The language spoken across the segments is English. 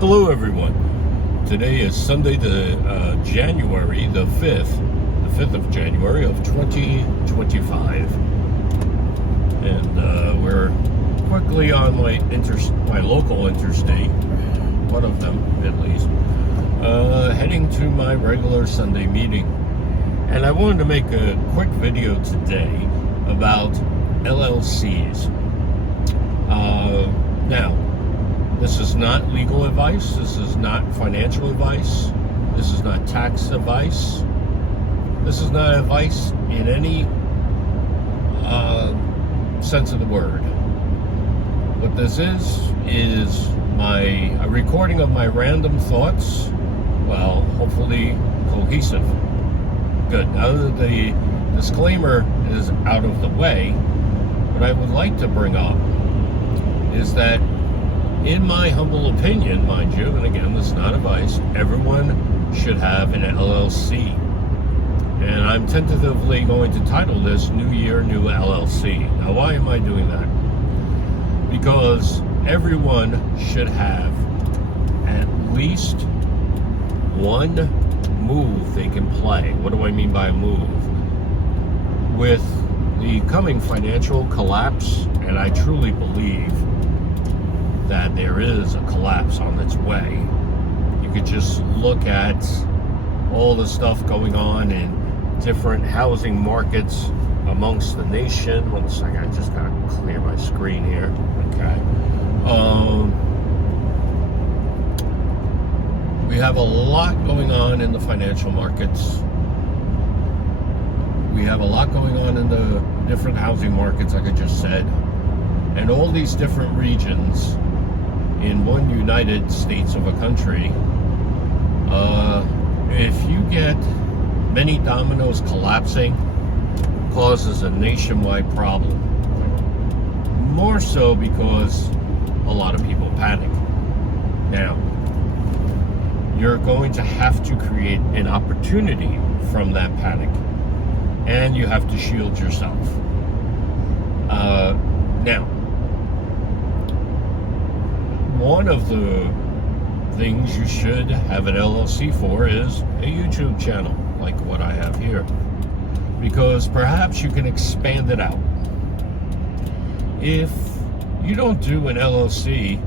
Hello, everyone. Today is Sunday, January the 5th of January of 2025. And we're quickly on my local interstate, one of them at least, heading to my regular Sunday meeting. And I wanted to make a quick video today about LLCs. Now, this is not legal advice. This is not financial advice. This is not tax advice. This is not advice in any sense of the word. What this is a recording of my random thoughts. Well, hopefully cohesive. Good. Now that the disclaimer is out of the way, what I would like to bring up is that, in my humble opinion, mind you, and again, this is not advice, everyone should have an LLC. And I'm tentatively going to title this New Year, New LLC. Now, why am I doing that? Because everyone should have at least one move they can play. What do I mean by move? With the coming financial collapse, and I truly believe that there is a collapse on its way. You could just look at all the stuff going on in different housing markets amongst the nation. One second, I just gotta clear my screen here. Okay. We have a lot going on in the financial markets. We have a lot going on in the different housing markets, like I just said. And all these different regions in one United States of a country, if you get many dominoes collapsing, causes a nationwide problem. More so because a lot of people panic. Now, you're going to have to create an opportunity from that panic, and you have to shield yourself. Now, one of the things you should have an LLC for is a YouTube channel, like what I have here, because perhaps you can expand it out. If you don't do an LLC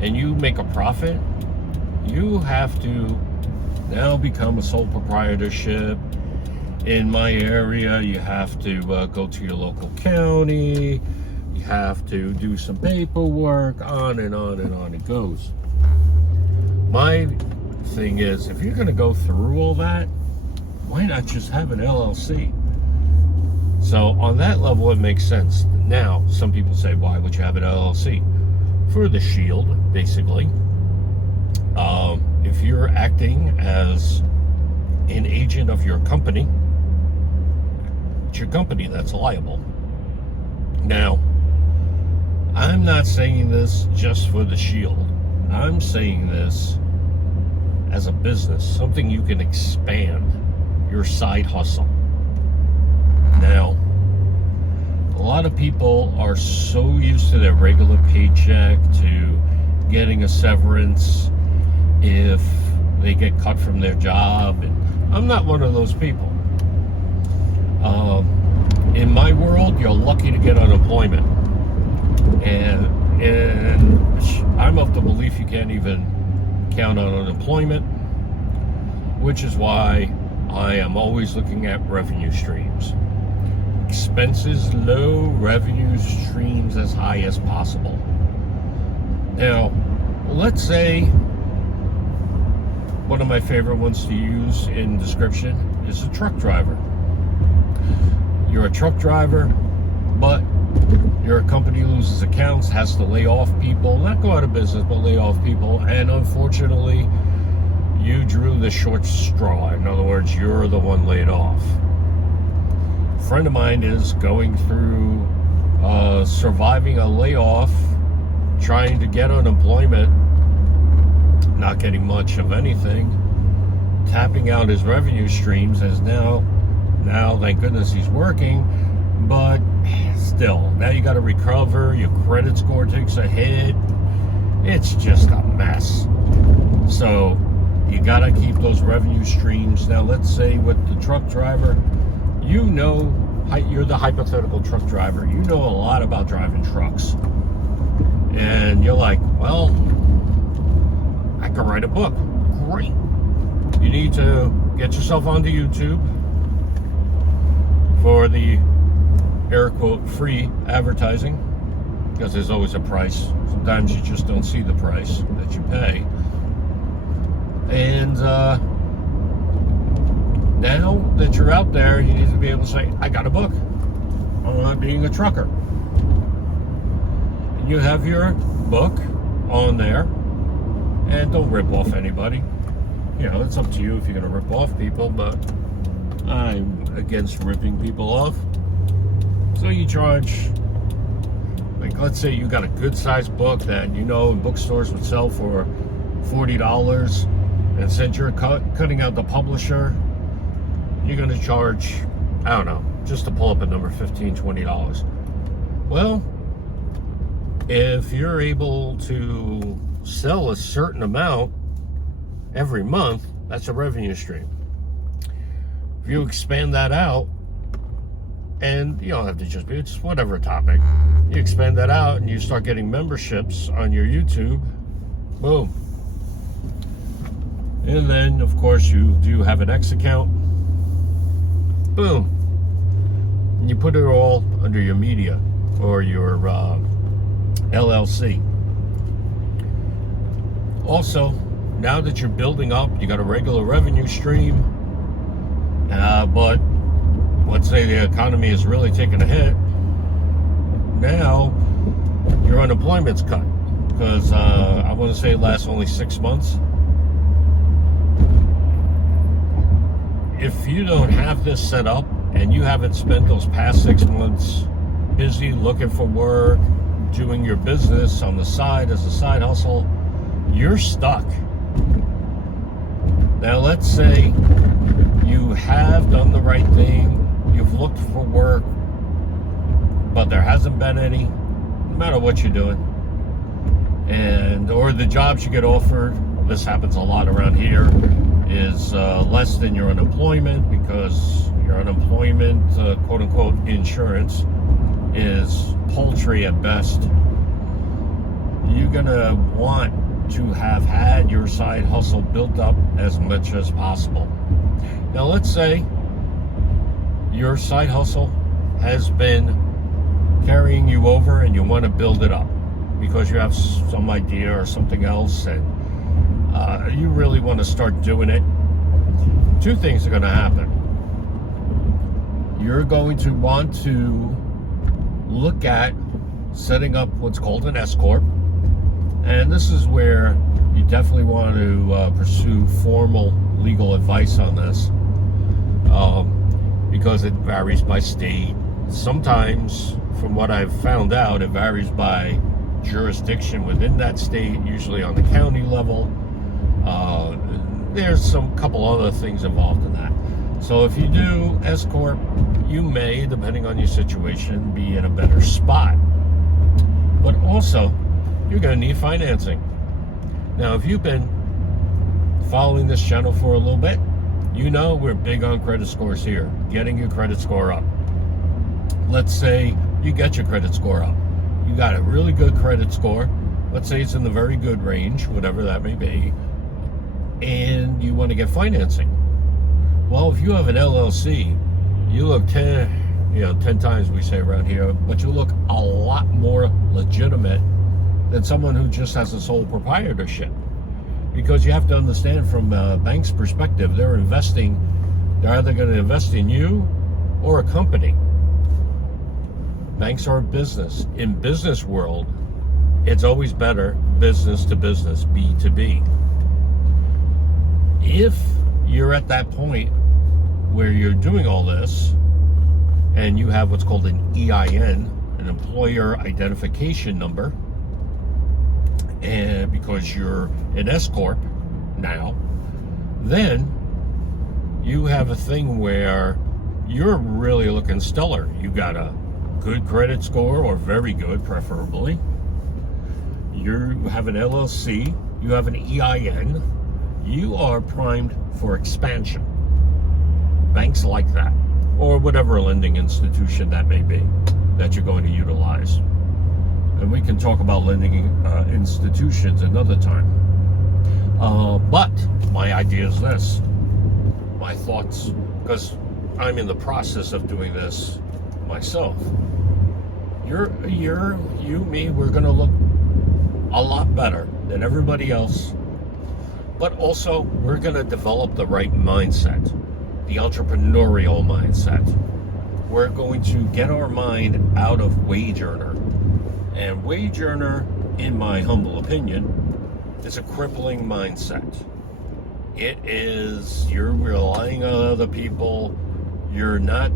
and you make a profit, you have to now become a sole proprietorship. In my area, you have to go to your local county. You have to do some paperwork, on and on and on it goes. My thing is, if you're going to go through all that, why not just have an LLC? So on that level, it makes sense. Now, some people say, why would you have an LLC? For the shield, basically. If you're acting as an agent of your company, it's your company that's liable. Now, I'm not saying this just for the shield. I'm saying this as a business, something you can expand, your side hustle. Now, a lot of people are so used to their regular paycheck, to getting a severance if they get cut from their job, and I'm not one of those people. In my world, you're lucky to get unemployment. And I'm of the belief you can't even count on unemployment, which is why I am always looking at revenue streams. Expenses low, revenue streams as high as possible. Now, let's say one of my favorite ones to use in description is a truck driver. You're a truck driver, but your company loses accounts, has to lay off people, not go out of business, but lay off people, and unfortunately, you drew the short straw. In other words, you're the one laid off. A friend of mine is going through surviving a layoff, trying to get unemployment, not getting much of anything, tapping out his revenue streams. As now thank goodness he's working, but still, now you got to recover. Your credit score takes a hit. It's just a mess. So you got to keep those revenue streams. Now, let's say with the truck driver, you know, you're the hypothetical truck driver. You know a lot about driving trucks. And you're like, well, I can write a book. Great. You need to get yourself onto YouTube for the air quote free advertising, because there's always a price. Sometimes you just don't see the price that you pay. And now that you're out there, you need to be able to say, I got a book on being a trucker. And you have your book on there, and don't rip off anybody. You know, it's up to you if you're going to rip off people, but I'm against ripping people off. So you charge, like, let's say you got a good sized book that you know in bookstores would sell for $40, and since you're cutting out the publisher, you're going to charge, I don't know, just to pull up a number, $15, $20. Well, if you're able to sell a certain amount every month, that's a revenue stream. If you expand that out, and you don't have to just be, it's whatever topic, you expand that out and you start getting memberships on your YouTube, boom. And then, of course, you do have an X account, boom. And you put it all under your media or your LLC. Also, now that you're building up, you got a regular revenue stream, but let's say the economy is really taking a hit. Now your unemployment's cut, because I want to say it lasts only 6 months. If you don't have this set up and you haven't spent those past 6 months busy looking for work, doing your business on the side as a side hustle, you're stuck. Now, let's say you have done the right thing, you've looked for work, but there hasn't been any, no matter what you're doing. And, or the jobs you get offered, this happens a lot around here, is less than your unemployment, because your unemployment, quote unquote, insurance is paltry at best. You're gonna want to have had your side hustle built up as much as possible. Now, let's say your side hustle has been carrying you over and you want to build it up because you have some idea or something else, and you really want to start doing it. Two things are going to happen. You're going to want to look at setting up what's called an S-Corp. And this is where you definitely want to pursue formal legal advice on this, because it varies by state. Sometimes, from what I've found out, it varies by jurisdiction within that state, usually on the county level. There's some couple other things involved in that. So if you do S-Corp, you may, depending on your situation, be in a better spot. But also, you're going to need financing. Now, if you've been following this channel for a little bit, you know we're big on credit scores here, getting your credit score up. Let's say you get your credit score up. You got a really good credit score. Let's say it's in the very good range, whatever that may be, and you want to get financing. Well, if you have an LLC, you look 10 times, we say around here, but you look a lot more legitimate than someone who just has a sole proprietorship. Because you have to understand, from a bank's perspective, they're either going to invest in you or a company. Banks are a business. In business world, it's always better business to business, B2B. If you're at that point where you're doing all this and you have what's called an EIN, an employer identification number, and because you're an S-Corp now, then you have a thing where you're really looking stellar. You got a good credit score, or very good preferably. you have an LLC, you have an EIN, you are primed for expansion. Banks like that, or whatever lending institution that may be that you're going to utilize. And we can talk about lending institutions another time. But my idea is this, my thoughts, because I'm in the process of doing this myself. You, me, we're going to look a lot better than everybody else, but also we're going to develop the right mindset, the entrepreneurial mindset. We're going to get our mind out of wage earner. And wage earner, in my humble opinion, is a crippling mindset. It is, you're relying on other people. You're not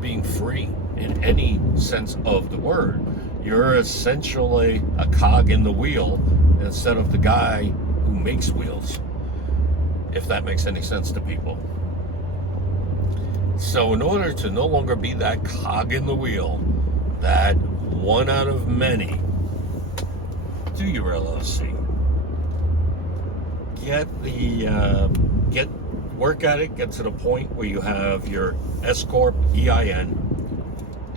being free in any sense of the word. You're essentially a cog in the wheel instead of the guy who makes wheels, if that makes any sense to people. So in order to no longer be that cog in the wheel, that one out of many, do your LLC. Work at it, get to the point where you have your S-Corp, EIN,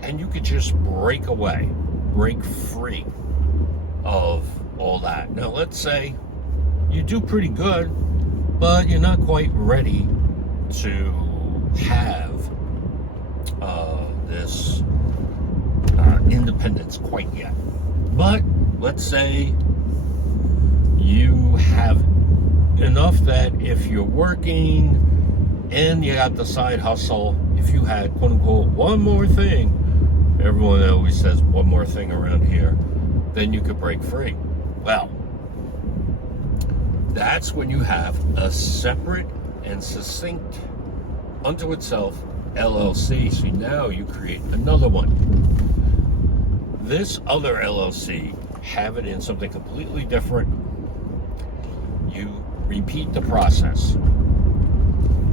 and you could just break free of all that. Now, let's say you do pretty good, but you're not quite ready to have this independence quite yet. But let's say you have enough that if you're working and you got the side hustle, if you had, quote unquote, one more thing, everyone always says one more thing around here, then you could break free. Well, that's when you have a separate and succinct unto itself LLC. See, now you create another one. This other LLC, have it in something completely different. You repeat the process.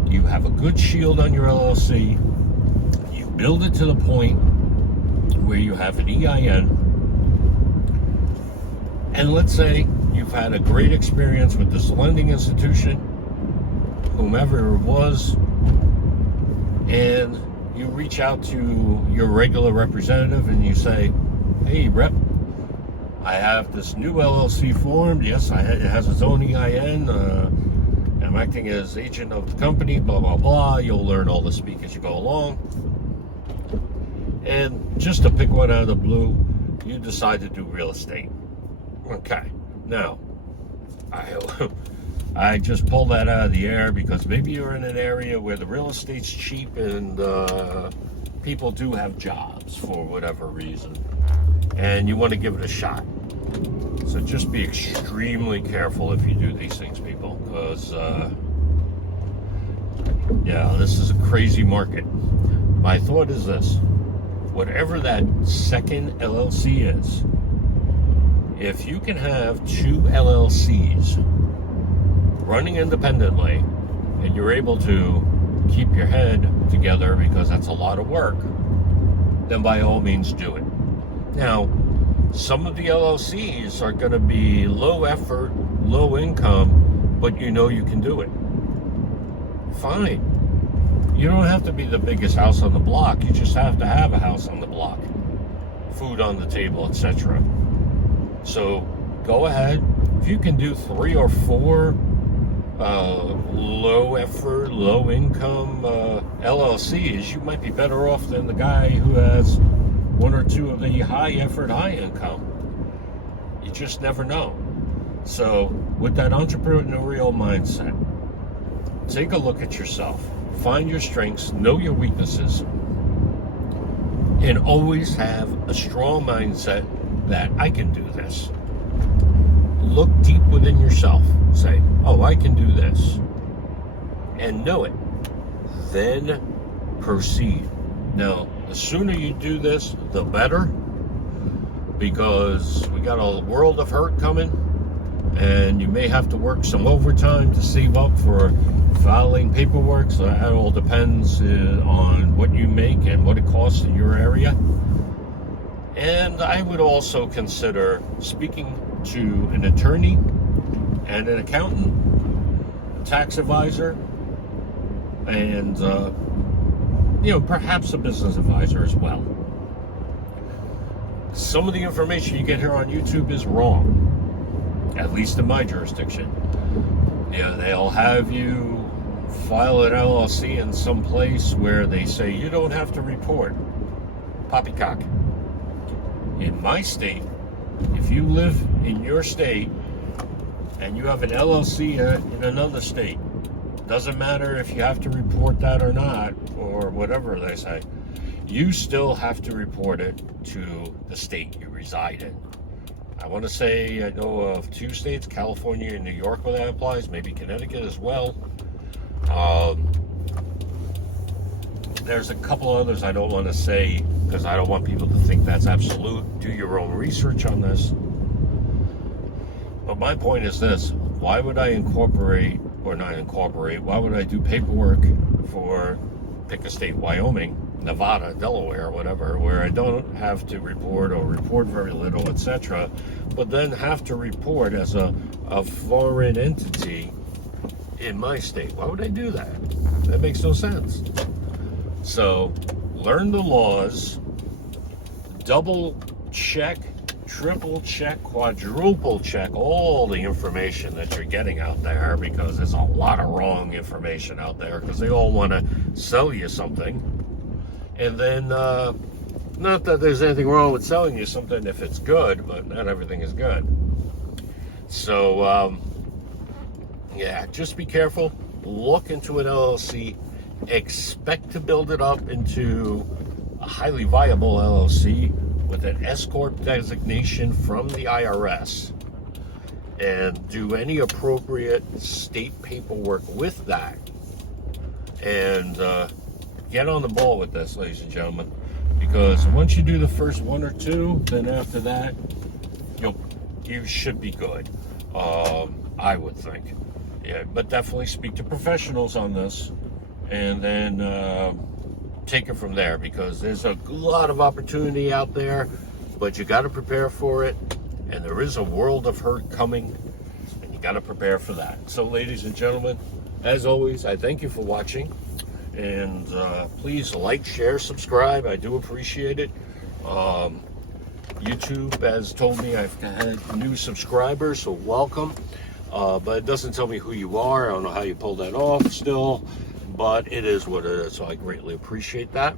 You have a good shield on your LLC. You build it to the point where you have an EIN. And let's say you've had a great experience with this lending institution, whomever it was, and you reach out to your regular representative and you say, hey, rep, I have this new LLC formed. Yes, it has its own EIN. I'm acting as agent of the company, blah, blah, blah. You'll learn all the speak as you go along. And just to pick one out of the blue, you decide to do real estate. Okay. Now, I just pulled that out of the air because maybe you're in an area where the real estate's cheap and people do have jobs for whatever reason, and you want to give it a shot. So just be extremely careful if you do these things, people, because yeah, this is a crazy market. My thought is this: whatever that second LLC is, if you can have two LLCs running independently and you're able to keep your head together, because that's a lot of work, then by all means do it. Now, some of the LLCs are going to be low effort, low income, but you know you can do it. Fine. You don't have to be the biggest house on the block. You just have to have a house on the block, food on the table, etc. So go ahead. If you can do 3 or 4 low effort, low income LLCs, you might be better off than the guy who has 1 or 2 of the high effort, high income. You just never know. So with that entrepreneurial mindset, take a look at yourself, find your strengths, know your weaknesses, and always have a strong mindset that I can do this. Look deep within yourself. Say, oh, I can do this. And know it. Then proceed. Now, the sooner you do this, the better. Because we got a world of hurt coming. And you may have to work some overtime to save up for filing paperwork. So that all depends on what you make and what it costs in your area. And I would also consider speaking to an attorney and an accountant, a tax advisor, and perhaps a business advisor as well. Some of the information you get here on YouTube is wrong, at least in my jurisdiction. Yeah, they'll have you file an LLC in some place where they say you don't have to report. Poppycock. In my state, if you live in your state and you have an LLC in another state, doesn't matter if you have to report that or not, or whatever they say, you still have to report it to the state you reside in. I want to say I know of 2 states, California and New York, where that applies, maybe Connecticut as well. There's a couple others I don't want to say because I don't want people to think that's absolute. Do your own research on this. But my point is this: why would I incorporate, or not incorporate, why would I do paperwork for, pick a state, Wyoming, Nevada, Delaware, whatever, where I don't have to report or report very little, etc., but then have to report as a foreign entity in my state? Why would I do that? That makes no sense. So learn the laws, double check, triple check, quadruple check all the information that you're getting out there, because there's a lot of wrong information out there because they all want to sell you something. And then, not that there's anything wrong with selling you something if it's good, but not everything is good. So, yeah, just be careful. Look into an LLC. Expect to build it up into a highly viable LLC with an S-Corp designation from the IRS, and do any appropriate state paperwork with that. And get on the ball with this, ladies and gentlemen, because once you do the first 1 or 2, then after that, you should be good. I would think. Yeah, but definitely speak to professionals on this, and then take it from there, because there's a lot of opportunity out there, but you got to prepare for it, and there is a world of hurt coming, and you got to prepare for that. So, ladies and gentlemen, as always, I thank you for watching, and please like, share, subscribe. I do appreciate it. YouTube has told me I've had new subscribers, so welcome. But it doesn't tell me who you are. I don't know how you pull that off still, but it is what it is, so I greatly appreciate that.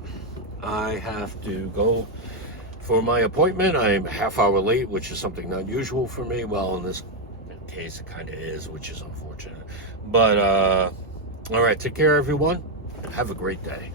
I have to go for my appointment. I'm a half hour late, which is something not usual for me. Well, in this case, it kind of is, which is unfortunate. But, all right, take care, everyone, and have a great day.